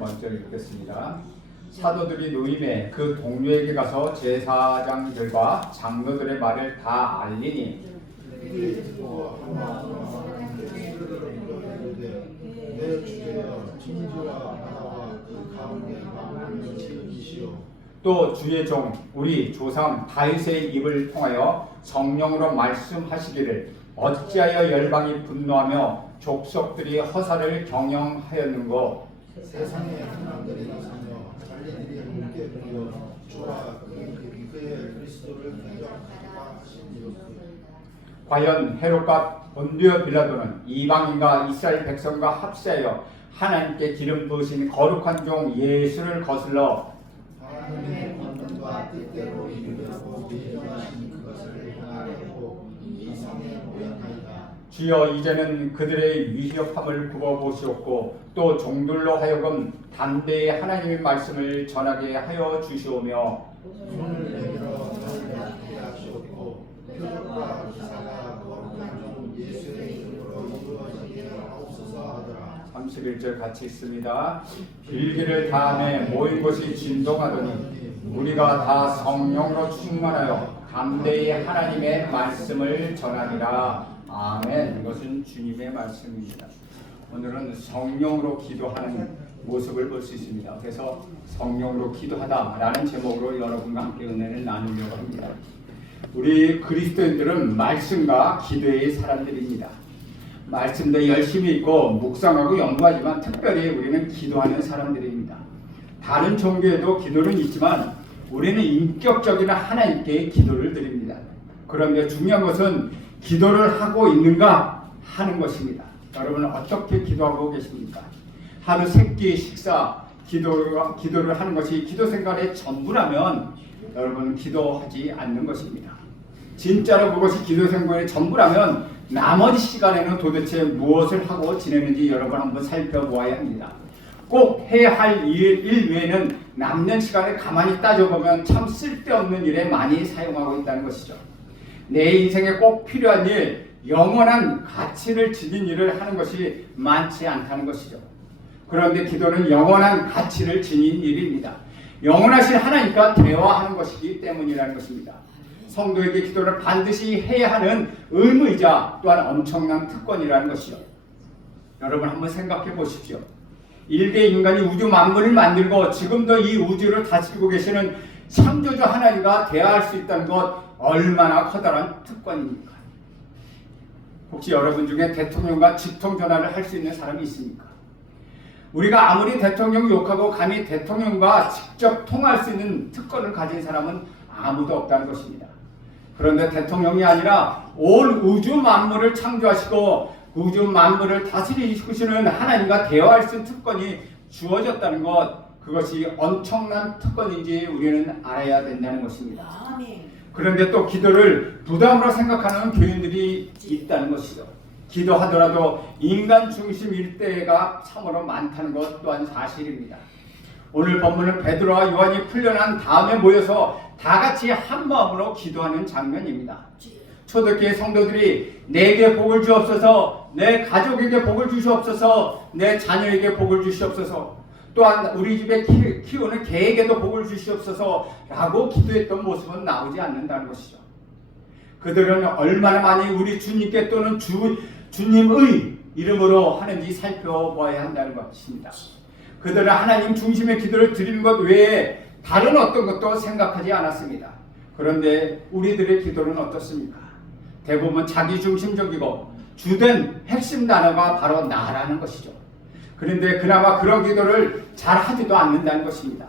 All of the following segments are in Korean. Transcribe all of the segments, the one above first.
먼저 읽겠습니다. 사도들이 노임에 그 동료에게 가서 제사장들과 장로들의 말을 다 알리니 또 주의 종 우리 조상 다윗의 입을 통하여 성령으로 말씀하시기를 어찌하여 열방이 분노하며 족속들이 허사를 경영하였는고 세상의 하나님들이 이상하여 자기들이 함께 부여 주와 그의 그리스도를 대적하라 하신 이로써 과연 헤롯과 본디오 빌라도는 이방인과 이스라엘 백성과 합세하여 하나님께 기름 부으신 거룩한 종 예수를 거슬러 하나님의 권능과 뜻대로 이루려고 미련하신 그것을 행하려고 이성에 모였나이다. 주여 이제는 그들의 위협함을 굽어보시옵고 또 종들로 하여금 담대히 하나님의 말씀을 전하게 하여 주시오며 손을 내밀어 너를 낫게 하시옵고 표적과 기사가 거룩한 종 예수의 이름으로 이루어지게 하옵소서 하더라. 31절 같이 있습니다. 빌기를 다음에 모인 곳이 진동하더니 우리가 다 성령으로 충만하여 담대히 하나님의 말씀을 전하리라. 아멘. 이것은 주님의 말씀입니다. 오늘은 성령으로 기도하는 모습을 볼 수 있습니다. 그래서 성령으로 기도하다라는 제목으로 여러분과 함께 은혜를 나누려고 합니다. 우리 그리스도인들은 말씀과 기도의 사람들입니다. 말씀도 열심히 읽고 묵상하고 연구하지만 특별히 우리는 기도하는 사람들입니다. 다른 종교에도 기도는 있지만 우리는 인격적인 하나님께 기도를 드립니다. 그런데 중요한 것은 기도를 하고 있는가 하는 것입니다. 여러분은 어떻게 기도하고 계십니까? 하루 세 끼 식사 기도를 하는 것이 기도 생활의 전부라면 여러분은 기도하지 않는 것입니다. 진짜로 그것이 기도 생활의 전부라면 나머지 시간에는 도대체 무엇을 하고 지내는지 여러분 한번 살펴보아야 합니다. 꼭 해야 할 일 외에는 남는 시간을 가만히 따져보면 참 쓸데없는 일에 많이 사용하고 있다는 것이죠. 내 인생에 꼭 필요한 일, 영원한 가치를 지닌 일을 하는 것이 많지 않다는 것이죠. 그런데 기도는 영원한 가치를 지닌 일입니다. 영원하신 하나님과 대화하는 것이기 때문이라는 것입니다. 성도에게 기도를 반드시 해야 하는 의무이자 또한 엄청난 특권이라는 것이죠. 여러분 한번 생각해 보십시오. 일개 인간이 우주 만물을 만들고 지금도 이 우주를 다스리고 계시는 창조주 하나님과 대화할 수 있다는 것 얼마나 커다란 특권입니까? 혹시 여러분 중에 대통령과 직통전화를 할 수 있는 사람이 있습니까? 우리가 아무리 대통령 욕하고 감히 대통령과 직접 통화할 수 있는 특권을 가진 사람은 아무도 없다는 것입니다. 그런데 대통령이 아니라 온 우주 만물을 창조하시고 우주 만물을 다스리시는 하나님과 대화할 수 있는 특권이 주어졌다는 것, 그것이 엄청난 특권인지 우리는 알아야 된다는 것입니다. 그런데 또 기도를 부담으로 생각하는 교인들이 있다는 것이죠. 기도하더라도 인간 중심일 때가 참으로 많다는 것 또한 사실입니다. 오늘 본문은 베드로와 요한이 풀려난 다음에 모여서 다 같이 한 마음으로 기도하는 장면입니다. 초대교회 성도들이 내게 복을 주옵소서, 내 가족에게 복을 주시옵소서, 내 자녀에게 복을 주시옵소서, 또한 우리 집에 키우는 개에게도 복을 주시옵소서 라고 기도했던 모습은 나오지 않는다는 것이죠. 그들은 얼마나 많이 우리 주님께 또는 주님의 이름으로 하는지 살펴봐야 한다는 것입니다. 그들은 하나님 중심의 기도를 드리는 것 외에 다른 어떤 것도 생각하지 않았습니다. 그런데 우리들의 기도는 어떻습니까? 대부분 자기중심적이고 주된 핵심 단어가 바로 나라는 것이죠. 그런데 그나마 그런 기도를 잘 하지도 않는다는 것입니다.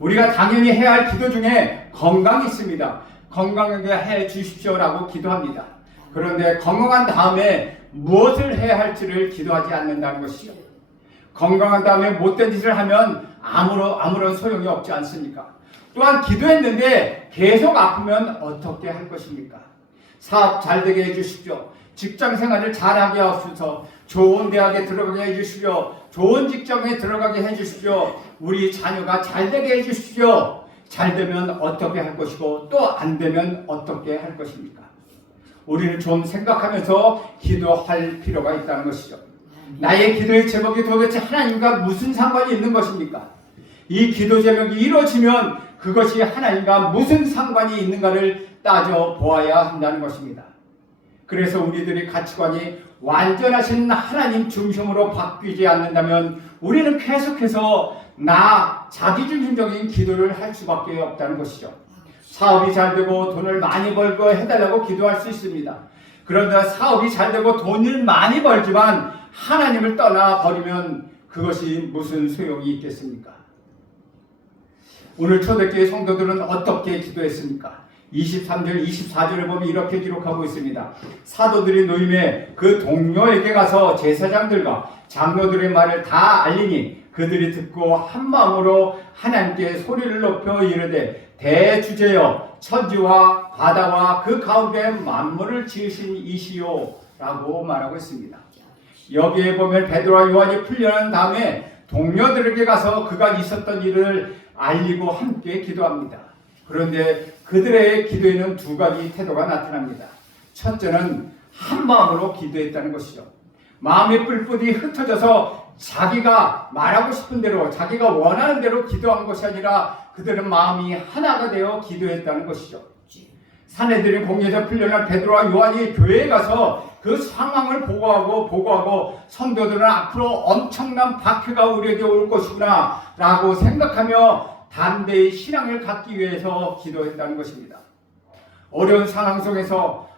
우리가 당연히 해야 할 기도 중에 건강이 있습니다. 건강하게 해 주십시오라고 기도합니다. 그런데 건강한 다음에 무엇을 해야 할지를 기도하지 않는다는 것이죠. 건강한 다음에 못된 짓을 하면 아무런 소용이 없지 않습니까? 또한 기도했는데 계속 아프면 어떻게 할 것입니까? 사업 잘 되게 해주십시오. 직장 생활을 잘하게 하옵소서. 좋은 대학에 들어가게 해주십시오. 좋은 직장에 들어가게 해주십시오. 우리 자녀가 잘 되게 해주십시오. 잘 되면 어떻게 할 것이고 또 안 되면 어떻게 할 것입니까? 우리는 좀 생각하면서 기도할 필요가 있다는 것이죠. 나의 기도의 제목이 도대체 하나님과 무슨 상관이 있는 것입니까? 이 기도 제목이 이루어지면 그것이 하나님과 무슨 상관이 있는가를 따져 보아야 한다는 것입니다. 그래서 우리들의 가치관이 완전하신 하나님 중심으로 바뀌지 않는다면 우리는 계속해서 자기중심적인 기도를 할 수밖에 없다는 것이죠. 사업이 잘 되고 돈을 많이 벌고 해달라고 기도할 수 있습니다. 그런데 사업이 잘 되고 돈을 많이 벌지만 하나님을 떠나버리면 그것이 무슨 소용이 있겠습니까? 오늘 초대교회 성도들은 어떻게 기도했습니까? 23절, 24절을 보면 이렇게 기록하고 있습니다. 사도들이 노임에 그 동료에게 가서 제사장들과 장로들의 말을 다 알리니 그들이 듣고 한 마음으로 하나님께 소리를 높여 이르되 대주제여 천지와 바다와 그 가운데 만물을 지으신 이시요 라고 말하고 있습니다. 여기에 보면 베드로와 요한이 풀려난 다음에 동료들에게 가서 그가 있었던 일을 알리고 함께 기도합니다. 그런데 그들의 기도에는 두 가지 태도가 나타납니다. 첫째는 한 마음으로 기도했다는 것이죠. 마음이 뿔뿔이 흩어져서 자기가 말하고 싶은 대로 자기가 원하는 대로 기도한 것이 아니라 그들은 마음이 하나가 되어 기도했다는 것이죠. 사내들인 공예에서 풀려난 베드로와 요한이 교회에 가서 그 상황을 보고하고 성도들은 앞으로 엄청난 박해가 우리에게 올 것이구나 라고 생각하며 담대히 신앙을 갖기 위해서 기도했다는 것입니다. 어려운 상황 속에서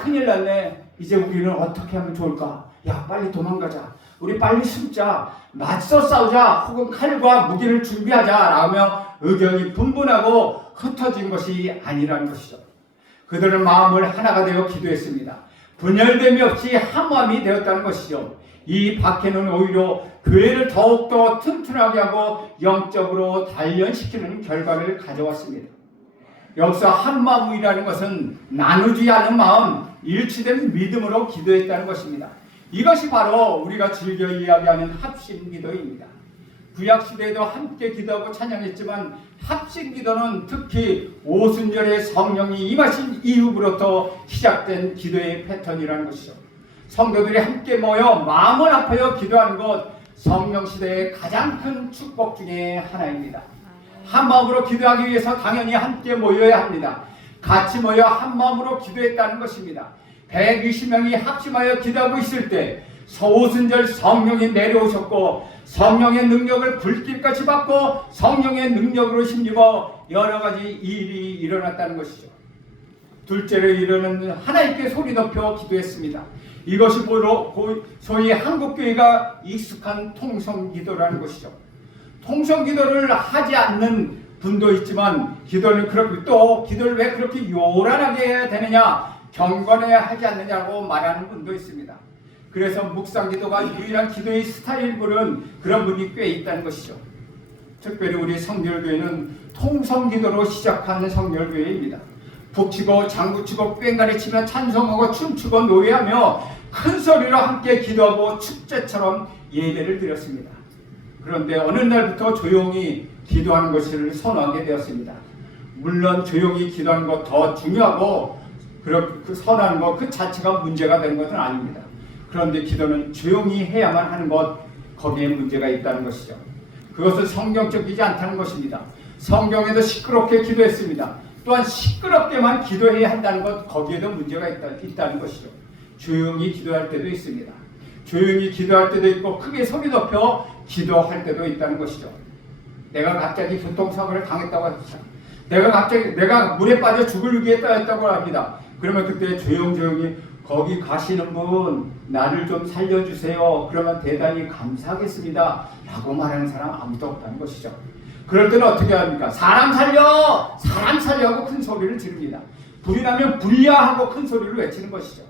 큰일 났네. 이제 우리는 어떻게 하면 좋을까? 야, 빨리 도망가자. 우리 빨리 숨자. 맞서 싸우자. 혹은 칼과 무기를 준비하자. 라며 의견이 분분하고 흩어진 것이 아니라는 것이죠. 그들은 마음을 하나가 되어 기도했습니다. 분열됨이 없이 한 마음이 되었다는 것이죠. 이 박해는 오히려 교회를 더욱더 튼튼하게 하고 영적으로 단련시키는 결과를 가져왔습니다. 여기서 한 마음이라는 것은 나누지 않은 마음, 일치된 믿음으로 기도했다는 것입니다. 이것이 바로 우리가 즐겨 이야기하는 합심기도입니다. 구약시대에도 함께 기도하고 찬양했지만 합심기도는 특히 오순절에 성령이 임하신 이후부터 시작된 기도의 패턴이라는 것이죠. 성도들이 함께 모여 마음을 합하여 기도하는 것, 성령시대의 가장 큰 축복 중에 하나입니다. 한 마음으로 기도하기 위해서 당연히 함께 모여야 합니다. 같이 모여 한 마음으로 기도했다는 것입니다. 120명이 합심하여 기도하고 있을 때 오순절 성령이 내려오셨고 성령의 능력을 불길같이 받고 성령의 능력으로 힘입어 여러 가지 일이 일어났다는 것이죠. 둘째로 이르는 하나님께 소리 높여 기도했습니다. 이것이 소위 한국교회가 익숙한 통성기도라는 것이죠. 통성기도를 하지 않는 분도 있지만 기도를 왜 그렇게 요란하게 해야 되느냐, 경건해야 하지 않느냐고 말하는 분도 있습니다. 그래서 묵상기도가 유일한 기도의 스타일들은 그런 분이 꽤 있다는 것이죠. 특별히 우리 성결교회는 통성기도로 시작하는 성결교회입니다. 북치고 장구치고 꽹가리 치며 찬송하고 춤추고 노래하며 큰 소리로 함께 기도하고 축제처럼 예배를 드렸습니다. 그런데 어느 날부터 조용히 기도하는 것을 선호하게 되었습니다. 물론 조용히 기도하는 것 더 중요하고 그 선호하는 것 그 자체가 문제가 되는 것은 아닙니다. 그런데 기도는 조용히 해야만 하는 것, 거기에 문제가 있다는 것이죠. 그것은 성경적이지 않다는 것입니다. 성경에도 시끄럽게 기도했습니다. 또한 시끄럽게만 기도해야 한다는 것, 거기에도 문제가 있다는 것이죠. 조용히 기도할 때도 있습니다. 조용히 기도할 때도 있고 크게 소리 높여 기도할 때도 있다는 것이죠. 내가 갑자기 교통사고를 당했다고 합시다. 내가 물에 빠져 죽을 위기에 따랐다고 합니다. 그러면 그때 조용히 거기 가시는 분 나를 좀 살려주세요. 그러면 대단히 감사하겠습니다. 라고 말하는 사람 아무도 없다는 것이죠. 그럴 때는 어떻게 합니까? 사람 살려 하고 큰 소리를 지릅니다. 불이 나면 불이야 하고 큰 소리를 외치는 것이죠.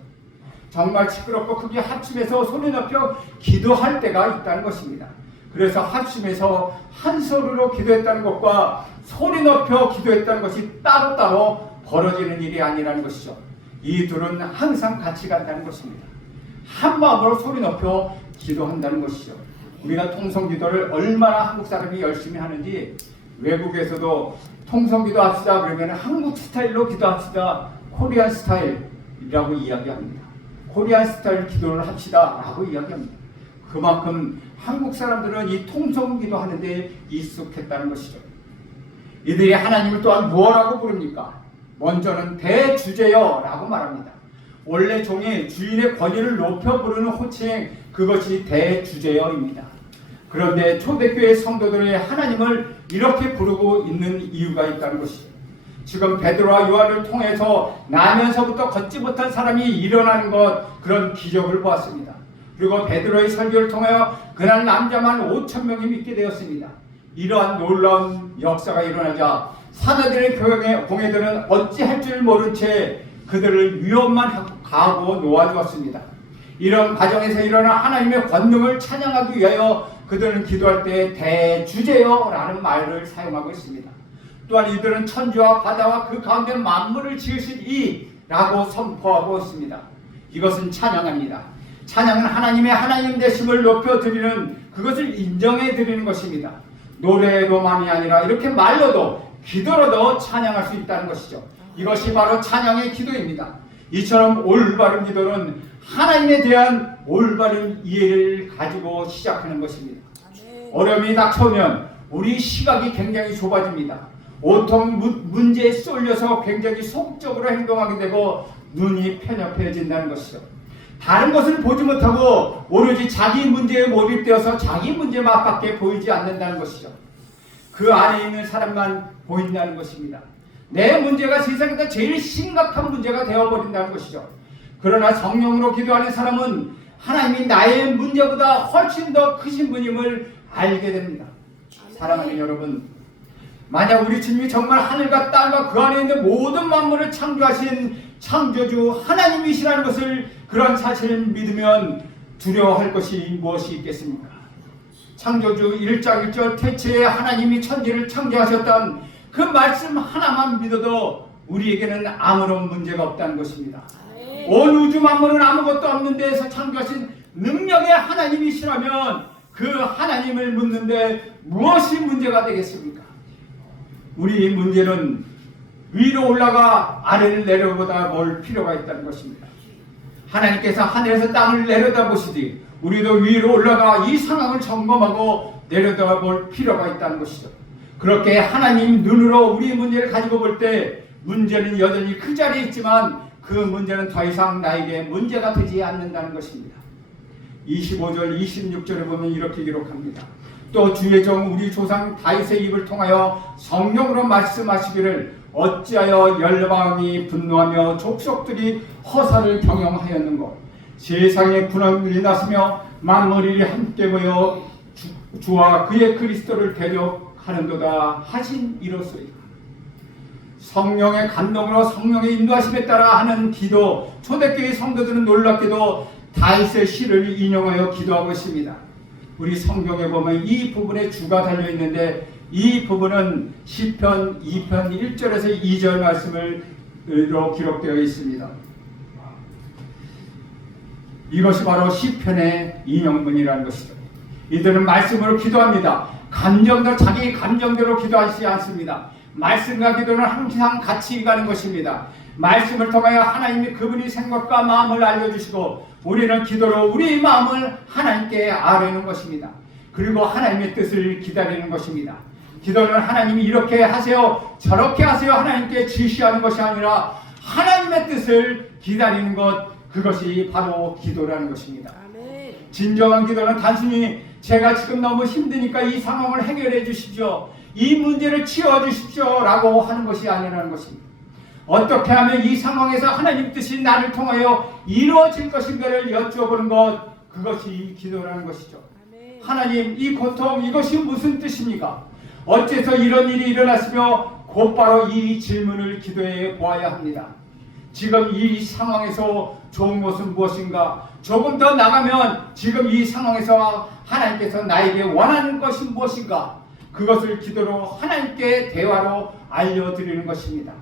정말 시끄럽고 크게 합심해서 소리 높여 기도할 때가 있다는 것입니다. 그래서 합심해서 한 소리로 기도했다는 것과 소리 높여 기도했다는 것이 따로따로 벌어지는 일이 아니라는 것이죠. 이 둘은 항상 같이 간다는 것입니다. 한 마음으로 소리 높여 기도한다는 것이죠. 우리가 통성기도를 얼마나 한국 사람이 열심히 하는지, 외국에서도 통성기도 합시다 그러면 한국 스타일로 기도합시다, 코리안 스타일이라고 이야기합니다. 코리안 스타일 기도를 합시다 라고 이야기합니다. 그만큼 한국 사람들은 이 통성기도 하는데 익숙했다는 것이죠. 이들이 하나님을 또한 무엇라고 부릅니까? 먼저는 대주제여 라고 말합니다. 원래 종이 주인의 권위를 높여 부르는 호칭, 그것이 대주제여입니다. 그런데 초대교회 성도들이 하나님을 이렇게 부르고 있는 이유가 있다는 것이죠. 지금 베드로와 요한을 통해서 나면서부터 걷지 못한 사람이 일어나는 것, 그런 기적을 보았습니다. 그리고 베드로의 설교를 통하여 그날 남자만 5,000명이 믿게 되었습니다. 이러한 놀라운 역사가 일어나자 사도들의 공회들은 어찌할 줄 모른 채 그들을 위협만 가하고 놓아주었습니다. 이런 과정에서 일어난 하나님의 권능을 찬양하기 위하여 그들은 기도할 때 대주제여 라는 말을 사용하고 있습니다. 또한 이들은 천지와 바다와 그 가운데 만물을 지으신 이라고 선포하고 있습니다. 이것은 찬양합니다. 찬양은 하나님의 하나님 되심을 높여드리는, 그것을 인정해 드리는 것입니다. 노래로만이 아니라 이렇게 말로도 기도로도 찬양할 수 있다는 것이죠. 이것이 바로 찬양의 기도입니다. 이처럼 올바른 기도는 하나님에 대한 올바른 이해를 가지고 시작하는 것입니다. 어려움이 닥쳐오면 우리 시각이 굉장히 좁아집니다. 온통 문제에 쏠려서 굉장히 소극적으로 행동하게 되고 눈이 편협해진다는 것이죠. 다른 것을 보지 못하고 오로지 자기 문제에 몰입되어서 자기 문제만밖에 보이지 않는다는 것이죠. 그 안에 있는 사람만 보인다는 것입니다. 내 문제가 세상에서 제일 심각한 문제가 되어버린다는 것이죠. 그러나 성령으로 기도하는 사람은 하나님이 나의 문제보다 훨씬 더 크신 분임을 알게 됩니다. 사랑하는 여러분, 만약 우리 주님이 정말 하늘과 땅과 그 안에 있는 모든 만물을 창조하신 창조주 하나님이시라는 것을, 그런 사실을 믿으면 두려워할 것이 무엇이 있겠습니까? 창조주 1장 1절 태초에 하나님이 천지를 창조하셨던 그 말씀 하나만 믿어도 우리에게는 아무런 문제가 없다는 것입니다. 온 우주 만물은 아무것도 없는 데에서 창조하신 능력의 하나님이시라면 그 하나님을 묻는데 무엇이 문제가 되겠습니까? 우리 문제는 위로 올라가 아래를 내려보다 볼 필요가 있다는 것입니다. 하나님께서 하늘에서 땅을 내려다보시듯이 우리도 위로 올라가 이 상황을 점검하고 내려다볼 필요가 있다는 것이죠. 그렇게 하나님 눈으로 우리 문제를 가지고 볼 때 문제는 여전히 그 자리에 있지만 그 문제는 더 이상 나에게 문제가 되지 않는다는 것입니다. 25절 26절에 보면 이렇게 기록합니다. 또 주의 종 우리 조상 다윗의 입을 통하여 성령으로 말씀하시기를 어찌하여 열방이 분노하며 족속들이 허사를 경영하였는고 세상에 군왕들이 나서며 만물이 함께 모여 주와 그의 그리스도를 대적하는도다 하신 이로소이다. 성령의 감동으로 성령의 인도하심에 따라 하는 기도, 초대교회 성도들은 놀랍게도 다윗의 시를 인용하여 기도하고 있습니다. 우리 성경에 보면 이 부분에 주가 달려있는데 이 부분은 시편 2편 1절에서 2절 말씀으로 기록되어 있습니다. 이것이 바로 시편의 인용문이라는 것이죠. 이들은 말씀으로 기도합니다. 자기 감정대로 기도하지 않습니다. 말씀과 기도는 항상 같이 가는 것입니다. 말씀을 통하여 하나님이 그분이 생각과 마음을 알려주시고 우리는 기도로 우리의 마음을 하나님께 아뢰는 것입니다. 그리고 하나님의 뜻을 기다리는 것입니다. 기도는 하나님이 이렇게 하세요, 저렇게 하세요 하나님께 지시하는 것이 아니라 하나님의 뜻을 기다리는 것, 그것이 바로 기도라는 것입니다. 아멘. 진정한 기도는 단순히 제가 지금 너무 힘드니까 이 상황을 해결해 주십시오, 이 문제를 치워주십시오 라고 하는 것이 아니라는 것입니다. 어떻게 하면 이 상황에서 하나님 뜻이 나를 통하여 이루어질 것인가를 여쭤보는 것, 그것이 기도라는 것이죠. 아멘. 하나님, 이 고통, 이것이 무슨 뜻입니까? 어째서 이런 일이 일어났으며 곧바로 이 질문을 기도해 보아야 합니다. 지금 이 상황에서 좋은 것은 무엇인가? 조금 더 나가면 지금 이 상황에서 하나님께서 나에게 원하는 것이 무엇인가? 그것을 기도로 하나님께 대화로 알려드리는 것입니다.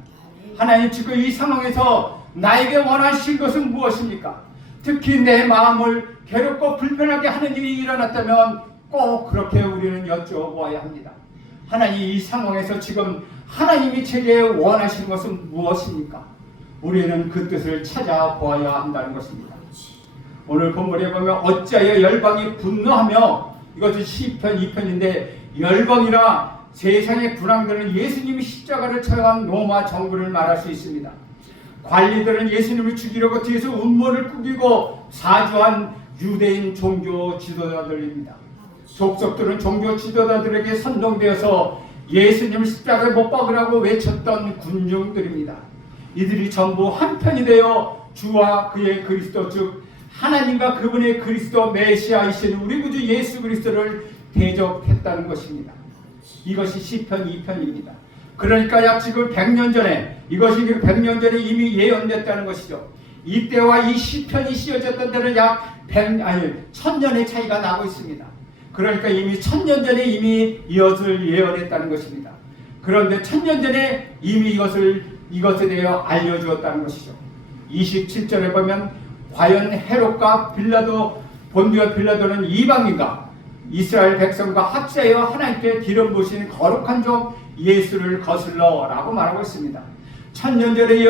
하나님, 지금 이 상황에서 나에게 원하신 것은 무엇입니까? 특히 내 마음을 괴롭고 불편하게 하는 일이 일어났다면 꼭 그렇게 우리는 여쭤보아야 합니다. 하나님, 이 상황에서 지금 하나님이 제게 원하신 것은 무엇입니까? 우리는 그 뜻을 찾아보아야 한다는 것입니다. 오늘 본문에 보면 어찌하여 열방이 분노하며, 이것은 시편 2편인데 열방이라 세상의 군왕들은 예수님이 십자가를 처형한 로마 정부를 말할 수 있습니다. 관리들은 예수님을 죽이려고 뒤에서 음모를 꾸기고 사주한 유대인 종교 지도자들입니다. 속속들은 종교 지도자들에게 선동되어서 예수님을 십자가에 못 박으라고 외쳤던 군중들입니다. 이들이 전부 한편이 되어 주와 그의 그리스도, 즉 하나님과 그분의 그리스도 메시아이신 우리 구주 예수 그리스도를 대적했다는 것입니다. 이것이 시편 2편입니다. 그러니까 약 지금 100년 전에, 이것이 100년 전에 이미 예언됐다는 것이죠. 이때와 이 시편이 씌어졌던 때는 약 1000년의 차이가 나고 있습니다. 그러니까 이미 1000년 전에 이미 이것을 예언했다는 것입니다. 그런데 1000년 전에 이미 이것에 대해 알려주었다는 것이죠. 27절에 보면 과연 헤롯과 본디오 빌라도는 이방인과 이스라엘 백성과 합세하여 하나님께 기름 부으신 거룩한 종 예수를 거슬러 라고 말하고 있습니다. 1000년 전에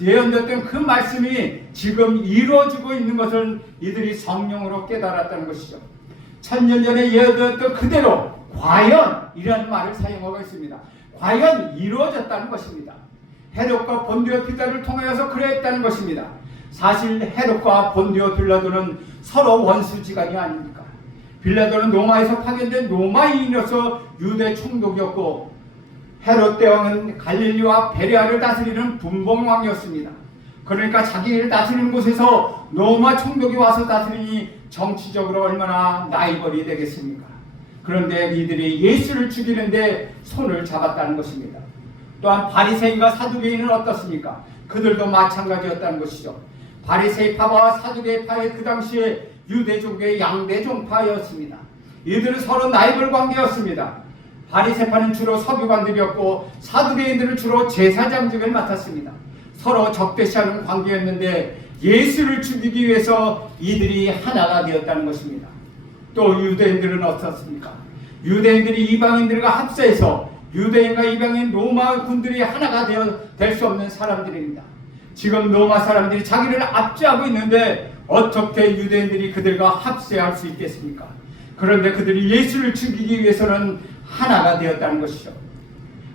예언됐던 그 말씀이 지금 이루어지고 있는 것을 이들이 성령으로 깨달았다는 것이죠. 1000년 전에 예언됐던 그대로 과연 이라는 말을 사용하고 있습니다. 과연 이루어졌다는 것입니다. 헤롯과 본디오 빌라도를 통하여서 그랬다는 것입니다. 사실 헤롯과 본디오 빌라도는 서로 원수지간이 아닙니까? 빌라도는 로마에서 파견된 로마인으로서 유대 총독이었고, 헤롯 대왕은 갈릴리와 베레아를 다스리는 분봉왕이었습니다. 그러니까 자기를 다스리는 곳에서 로마 총독이 와서 다스리니 정치적으로 얼마나 라이벌이 되겠습니까? 그런데 이들이 예수를 죽이는데 손을 잡았다는 것입니다. 또한 바리새인과 사두개인은 어떻습니까? 그들도 마찬가지였다는 것이죠. 바리새이파와 사두개이파의 그 당시에 유대 종교의 양대 종파였습니다. 이들은 서로 라이벌 관계였습니다. 바리새파는 주로 서기관들이었고 사두개인들은 주로 제사장직을 맡았습니다. 서로 적대시하는 관계였는데 예수를 죽이기 위해서 이들이 하나가 되었다는 것입니다. 또 유대인들은 어떻습니까? 유대인들이 이방인들과 합세해서 유대인과 이방인 로마 군들이 하나가 될 수 없는 사람들입니다. 지금 로마 사람들이 자기를 압제하고 있는데 어떻게 유대인들이 그들과 합세할 수 있겠습니까? 그런데 그들이 예수를 죽이기 위해서는 하나가 되었다는 것이죠.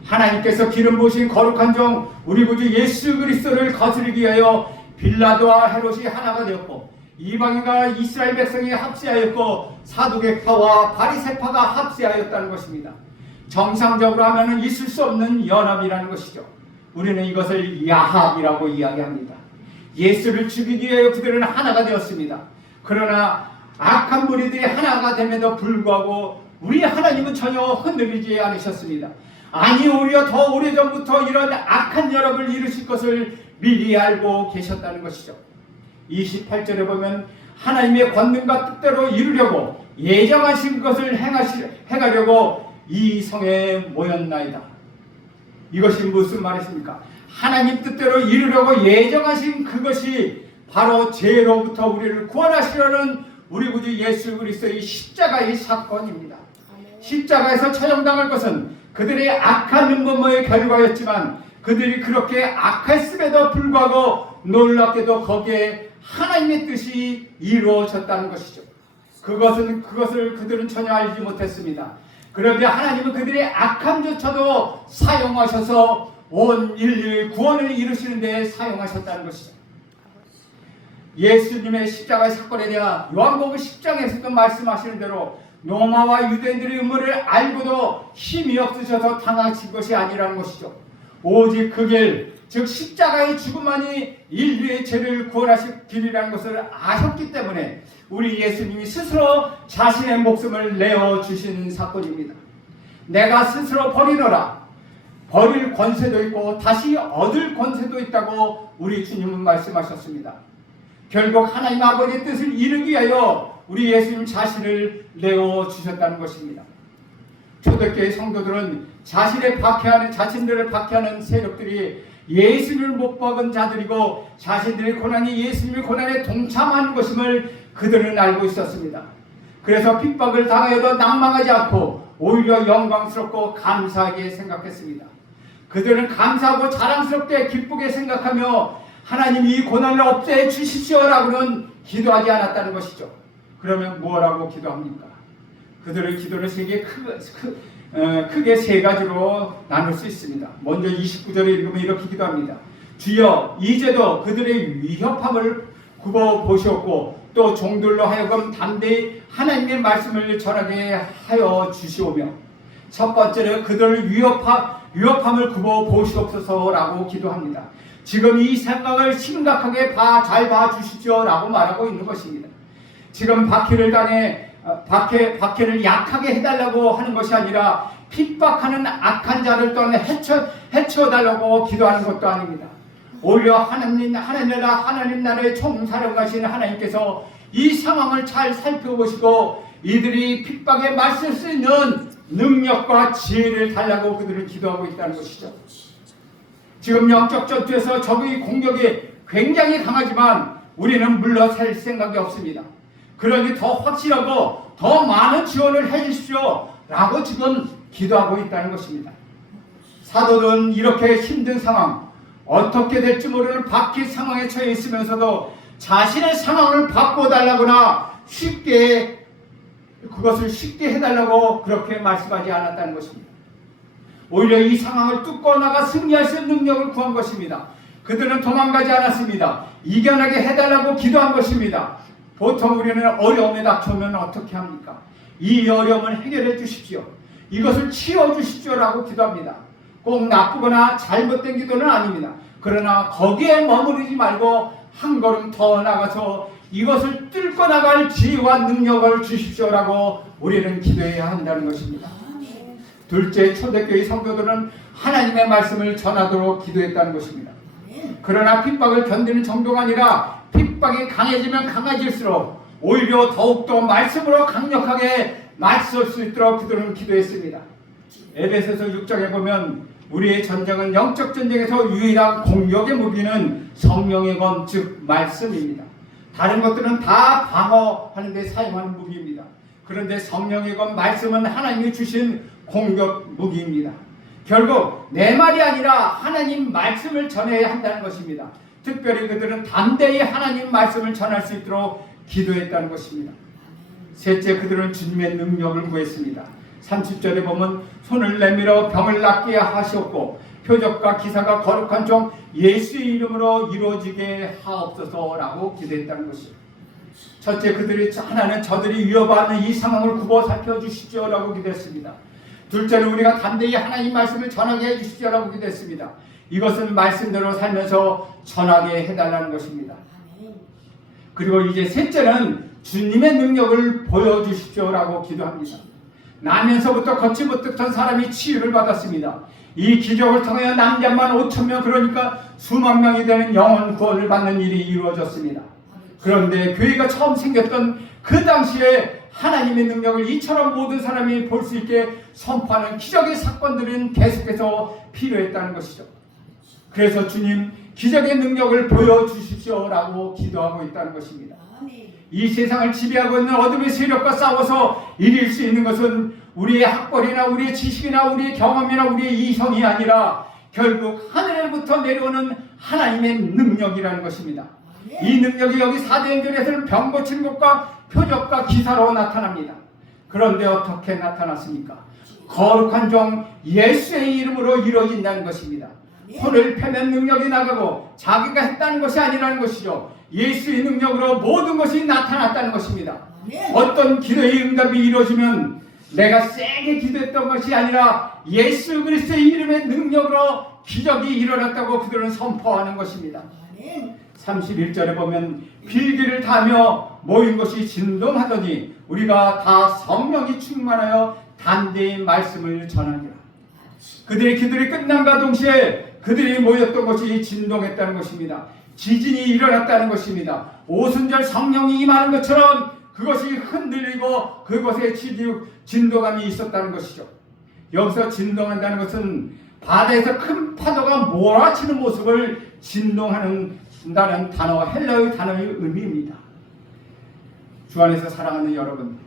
하나님께서 기름 부으신 거룩한 종 우리 구주 예수 그리스도를 거스르기 위하여 빌라도와 헤롯이 하나가 되었고, 이방인과 이스라엘 백성이 합세하였고, 사두개파와 바리새파가 합세하였다는 것입니다. 정상적으로 하면은 있을 수 없는 연합이라는 것이죠. 우리는 이것을 야합이라고 이야기합니다. 예수를 죽이기 위해 그들은 하나가 되었습니다. 그러나 악한 무리들이 하나가 됨에도 불구하고 우리 하나님은 전혀 흔들리지 않으셨습니다. 아니, 오히려 더 오래전부터 이런 악한 연합을 이루실 것을 미리 알고 계셨다는 것이죠. 28절에 보면 하나님의 권능과 뜻대로 이루려고 예정하신 것을 행하려고 이 성에 모였나이다. 이것이 무슨 말이십니까? 하나님 뜻대로 이루려고 예정하신 그것이 바로 죄로부터 우리를 구원하시려는 우리 구주 예수 그리스도의 십자가의 사건입니다. 십자가에서 처형당할 것은 그들의 악한 음모의 결과였지만 그들이 그렇게 악했음에도 불구하고 놀랍게도 거기에 하나님의 뜻이 이루어졌다는 것이죠. 그것을 그들은 전혀 알지 못했습니다. 그런데 하나님은 그들의 악함조차도 사용하셔서 온 인류의 구원을 이루시는 데 사용하셨다는 것이죠. 예수님의 십자가의 사건에 대한 요한복음 10장에서도 말씀하시는 대로 로마와 유대인들의 음모를 알고도 힘이 없으셔서 당하신 것이 아니라는 것이죠. 오직 그 길, 즉 십자가의 죽음만이 인류의 죄를 구원하실 길이라는 것을 아셨기 때문에 우리 예수님이 스스로 자신의 목숨을 내어주신 사건입니다. 내가 스스로 버리노라. 버릴 권세도 있고 다시 얻을 권세도 있다고 우리 주님은 말씀하셨습니다. 결국 하나님 아버지의 뜻을 이루기 위하여 우리 예수님 자신을 내어주셨다는 것입니다. 초대교회 성도들은 자신들을 박해하는 세력들이 예수님을 못 박은 자들이고 자신들의 고난이 예수님의 고난에 동참하는 것임을 그들은 알고 있었습니다. 그래서 핍박을 당하여도 낭망하지 않고 오히려 영광스럽고 감사하게 생각했습니다. 그들은 감사하고 자랑스럽게 기쁘게 생각하며 하나님이 이 고난을 없애 주십시오라고는 기도하지 않았다는 것이죠. 그러면 뭐라고 기도합니까? 그들의 기도를 크게 세 가지로 나눌 수 있습니다. 먼저 29절에 읽으면 이렇게 기도합니다. 주여, 이제도 그들의 위협함을 굽어 보시옵고 또 종들로 하여금 담대히 하나님의 말씀을 전하게 하여 주시오며, 첫 번째는 그들을 위협함을 굽어 보시옵소서라고 기도합니다. 지금 이 생각을 심각하게 잘 봐주시죠 라고 말하고 있는 것입니다. 지금 박해를 당해 박해를 약하게 해달라고 하는 것이 아니라 핍박하는 악한 자를 떠나 해쳐달라고 기도하는 것도 아닙니다. 오히려 하나님 나라의 총사령하신 하나님께서 이 상황을 잘 살펴보시고 이들이 핍박에 맞설 수 있는 능력과 지혜를 달라고 그들은 기도하고 있다는 것이죠. 지금 영적 전투에서 적의 공격이 굉장히 강하지만 우리는 물러설 생각이 없습니다. 그러니 더 확실하고 더 많은 지원을 해주십시오 라고 지금 기도하고 있다는 것입니다. 사도는 이렇게 힘든 상황, 어떻게 될지 모르는 박해 상황에 처해 있으면서도 자신의 상황을 바꿔달라거나 그것을 쉽게 해달라고 그렇게 말씀하지 않았다는 것입니다. 오히려 이 상황을 뚫고 나가 승리할 수 있는 능력을 구한 것입니다. 그들은 도망가지 않았습니다. 이겨내게 해달라고 기도한 것입니다. 보통 우리는 어려움에 닥쳐오면 어떻게 합니까? 이 어려움을 해결해 주십시오. 이것을 치워주십시오 라고 기도합니다. 꼭 나쁘거나 잘못된 기도는 아닙니다. 그러나 거기에 머무르지 말고 한 걸음 더 나가서 이것을 뚫고 나갈 지혜와 능력을 주십시오 라고 우리는 기도해야 한다는 것입니다. 둘째, 초대교회 성도들은 하나님의 말씀을 전하도록 기도했다는 것입니다. 그러나 핍박을 견디는 정도가 아니라 핍박이 강해지면 강해질수록 오히려 더욱더 말씀으로 강력하게 맞설 수 있도록 그들은 기도했습니다. 에베소서 6장에 보면 우리의 전쟁은 영적 전쟁에서 유일한 공격의 무기는 성령의 검, 즉 말씀입니다. 다른 것들은 다 방어하는 데 사용하는 무기입니다. 그런데 성령의 검, 말씀은 하나님이 주신 공격 무기입니다. 결국 내 말이 아니라 하나님 말씀을 전해야 한다는 것입니다. 특별히 그들은 담대히 하나님 말씀을 전할 수 있도록 기도했다는 것입니다. 셋째, 그들은 주님의 능력을 구했습니다. 30절에 보면 손을 내밀어 병을 낫게 하시옵고 표적과 기사가 거룩한 종 예수의 이름으로 이루어지게 하옵소서라고 기도했다는 것이죠. 첫째, 하나는 저들이 위협하는 이 상황을 굽어 살펴주시죠 라고 기도했습니다. 둘째는 우리가 담대히 하나님 말씀을 전하게 해주시죠 라고 기도했습니다. 이것은 말씀대로 살면서 전하게 해달라는 것입니다. 그리고 이제 셋째는 주님의 능력을 보여주십시오 라고 기도합니다. 나면서부터 걷지 못했던 사람이 치유를 받았습니다. 이 기적을 통해 남자만 5,000명, 그러니까 수만 명이 되는 영혼 구원을 받는 일이 이루어졌습니다. 그런데 교회가 처음 생겼던 그 당시에 하나님의 능력을 이처럼 모든 사람이 볼 수 있게 선포하는 기적의 사건들은 계속해서 필요했다는 것이죠. 그래서 주님, 기적의 능력을 보여주십시오 라고 기도하고 있다는 것입니다. 이 세상을 지배하고 있는 어둠의 세력과 싸워서 이길 수 있는 것은 우리의 학벌이나 우리의 지식이나 우리의 경험이나 우리의 이성이 아니라 결국 하늘로부터 내려오는 하나님의 능력이라는 것입니다. 이 능력이 여기 사도행전에서는 병 고친 것과 표적과 기사로 나타납니다. 그런데 어떻게 나타났습니까? 거룩한 종 예수의 이름으로 이루어진다는 것입니다. 손을 펴면 능력이 나가고 자기가 했다는 것이 아니라는 것이죠. 예수의 능력으로 모든 것이 나타났다는 것입니다. 어떤 기도의 응답이 이루어지면 내가 세게 기도했던 것이 아니라 예수 그리스도의 이름의 능력으로 기적이 일어났다고 그들은 선포하는 것입니다. 31절에 보면 빌기를 타며 모인 것이 진동하더니 우리가 다 성령이 충만하여 담대히 말씀을 전하니라. 그들의 기도이 끝남과 동시에 그들이 모였던 것이 진동했다는 것입니다. 지진이 일어났다는 것입니다. 오순절 성령이 임하는 것처럼 그것이 흔들리고 그것에 진동감이 있었다는 것이죠. 여기서 진동한다는 것은 바다에서 큰 파도가 몰아치는 모습을 진동한다는 단어, 헬라의 단어의 의미입니다. 주 안에서 사랑하는 여러분,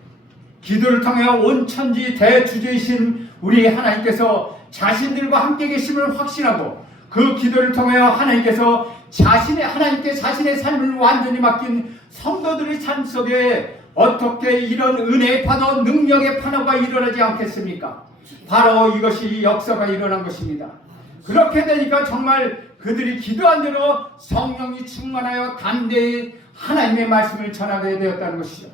기도를 통해 온 천지 대주제이신 우리 하나님께서 자신들과 함께 계심을 확신하고 그 기도를 통하여 하나님께서 하나님께 자신의 삶을 완전히 맡긴 성도들의 삶 속에 어떻게 이런 은혜의 파도, 능력의 파도가 일어나지 않겠습니까? 바로 이것이 역사가 일어난 것입니다. 그렇게 되니까 정말 그들이 기도한 대로 성령이 충만하여 담대히 하나님의 말씀을 전하게 되었다는 것이죠.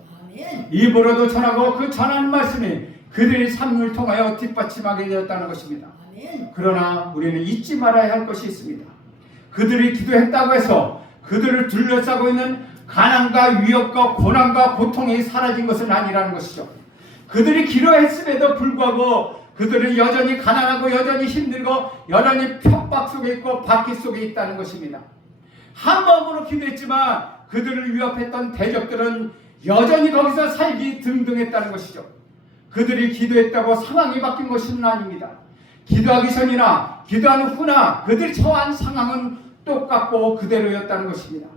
입으로도 전하고 그 전하는 말씀이 그들의 삶을 통하여 뒷받침하게 되었다는 것입니다. 그러나 우리는 잊지 말아야 할 것이 있습니다. 그들이 기도했다고 해서 그들을 둘러싸고 있는 가난과 위협과 고난과 고통이 사라진 것은 아니라는 것이죠. 그들이 기도했음에도 불구하고 그들은 여전히 가난하고 여전히 힘들고 여전히 핍박 속에 있고 박해 속에 있다는 것입니다. 한 마음으로 기도했지만 그들을 위협했던 대적들은 여전히 거기서 살기 등등했다는 것이죠. 그들이 기도했다고 상황이 바뀐 것은 아닙니다. 기도하기 전이나 기도한 후나 그들이 처한 상황은 똑같고 그대로였다는 것입니다.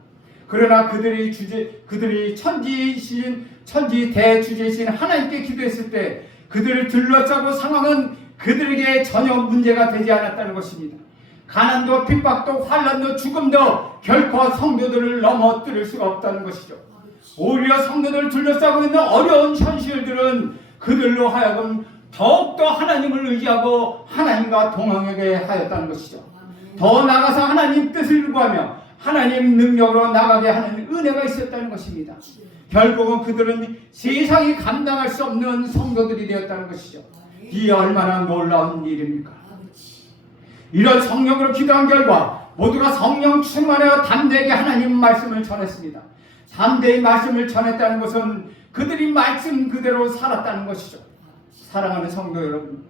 그러나 그들이 천지 대주제이신 하나님께 기도했을 때 그들을 둘러싸고 상황은 그들에게 전혀 문제가 되지 않았다는 것입니다. 가난도 핍박도 환난도 죽음도 결코 성도들을 넘어뜨릴 수가 없다는 것이죠. 오히려 성도들을 둘러싸고 있는 어려운 현실들은 그들로 하여금 더욱더 하나님을 의지하고 하나님과 동행하게 하였다는 것이죠. 더 나아가서 하나님 뜻을 구하며 하나님 능력으로 나가게 하는 은혜가 있었다는 것입니다. 결국은 그들은 세상이 감당할 수 없는 성도들이 되었다는 것이죠. 이 얼마나 놀라운 일입니까? 이런 성령으로 기도한 결과 모두가 성령 충만하여 담대하게 하나님 말씀을 전했습니다. 담대히 말씀을 전했다는 것은 그들이 말씀 그대로 살았다는 것이죠. 사랑하는 성도 여러분,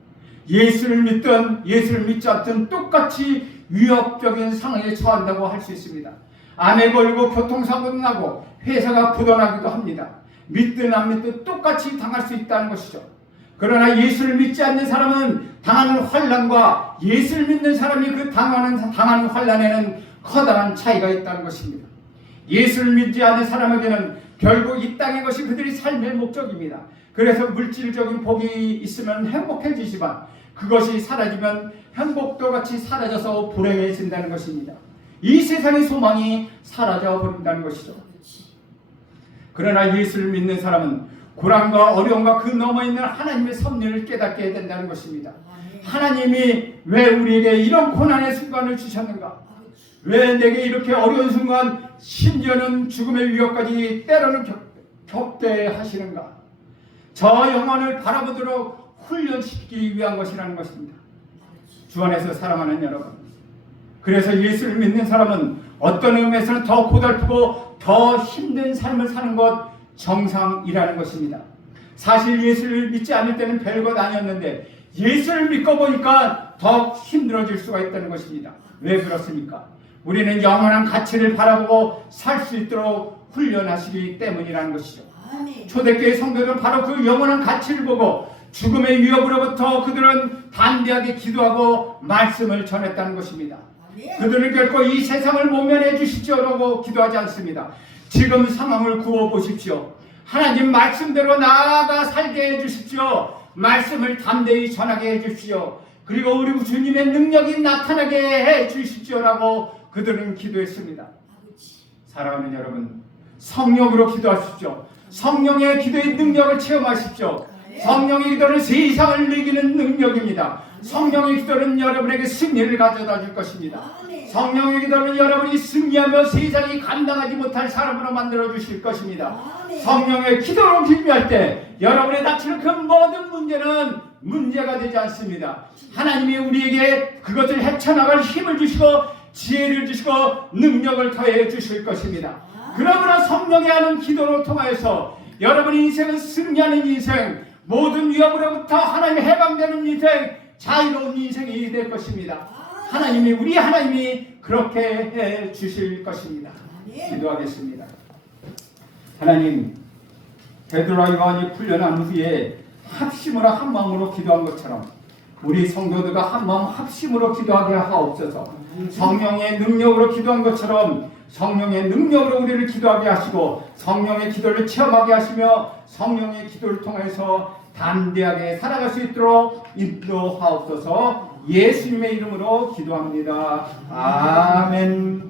예수를 믿든 예수를 믿지 않든 똑같이 위협적인 상황에 처한다고 할 수 있습니다. 암에 걸리고 교통사고도 나고 회사가 부도나기도 합니다. 믿든 안 믿든 똑같이 당할 수 있다는 것이죠. 그러나 예수를 믿지 않는 사람은 당하는 환난과 예수를 믿는 사람이 그 당하는 환난에는 커다란 차이가 있다는 것입니다. 예수를 믿지 않는 사람에게는 결국 이 땅의 것이 그들이 삶의 목적입니다. 그래서 물질적인 복이 있으면 행복해지지만 그것이 사라지면 행복도 같이 사라져서 불행해진다는 것입니다. 이 세상의 소망이 사라져 버린다는 것이죠. 그러나 예수를 믿는 사람은 고난과 어려움과 그 넘어 있는 하나님의 섭리를 깨닫게 된다는 것입니다. 하나님이 왜 우리에게 이런 고난의 순간을 주셨는가? 왜 내게 이렇게 어려운 순간, 심지어는 죽음의 위협까지 때로는 겪게 하시는가? 저 영혼을 바라보도록 훈련시키기 위한 것이라는 것입니다. 주 안에서 사랑하는 여러분, 그래서 예수를 믿는 사람은 어떤 의미에서는 더 고달프고 더 힘든 삶을 사는 것 정상이라는 것입니다. 사실 예수를 믿지 않을 때는 별것 아니었는데 예수를 믿고 보니까 더 힘들어질 수가 있다는 것입니다. 왜 그렇습니까? 우리는 영원한 가치를 바라보고 살 수 있도록 훈련하시기 때문이라는 것이죠. 초대교회 성도들은 바로 그 영원한 가치를 보고 죽음의 위협으로부터 그들은 담대하게 기도하고 말씀을 전했다는 것입니다. 그들은 결코 이 세상을 모면해 주십시오라고 기도하지 않습니다. 지금 상황을 구워 보십시오. 하나님 말씀대로 나아가 살게 해 주십시오. 말씀을 담대히 전하게 해 주십시오. 그리고 우리 주님의 능력이 나타나게 해 주십시오라고 그들은 기도했습니다. 사랑하는 여러분, 성령으로 기도하십시오. 성령의 기도의 능력을 체험하십시오. 성령의 기도는 세상을 이기는 능력입니다. 성령의 기도는 여러분에게 승리를 가져다 줄 것입니다. 성령의 기도는 여러분이 승리하며 세상이 감당하지 못할 사람으로 만들어 주실 것입니다. 성령의 기도로 기도할 때 여러분의 닥치는 그 모든 문제는 문제가 되지 않습니다. 하나님이 우리에게 그것을 헤쳐나갈 힘을 주시고 지혜를 주시고 능력을 더해 주실 것입니다. 그러므로 성령이 하는 기도로 통하여서 여러분의 인생은 승리하는 인생, 모든 위협으로부터 하나님이 해방되는 인생, 자유로운 인생이 될 것입니다. 우리 하나님이 그렇게 해 주실 것입니다. 기도하겠습니다. 하나님, 베드로와 요한이 풀려난 후에 합심으로 한 마음으로 기도한 것처럼 우리 성도들과 한 마음 합심으로 기도하게 하옵소서. 성령의 능력으로 기도한 것처럼 성령의 능력으로 우리를 기도하게 하시고 성령의 기도를 체험하게 하시며 성령의 기도를 통해서 담대하게 살아갈 수 있도록 인도하옵소서. 예수님의 이름으로 기도합니다. 아멘.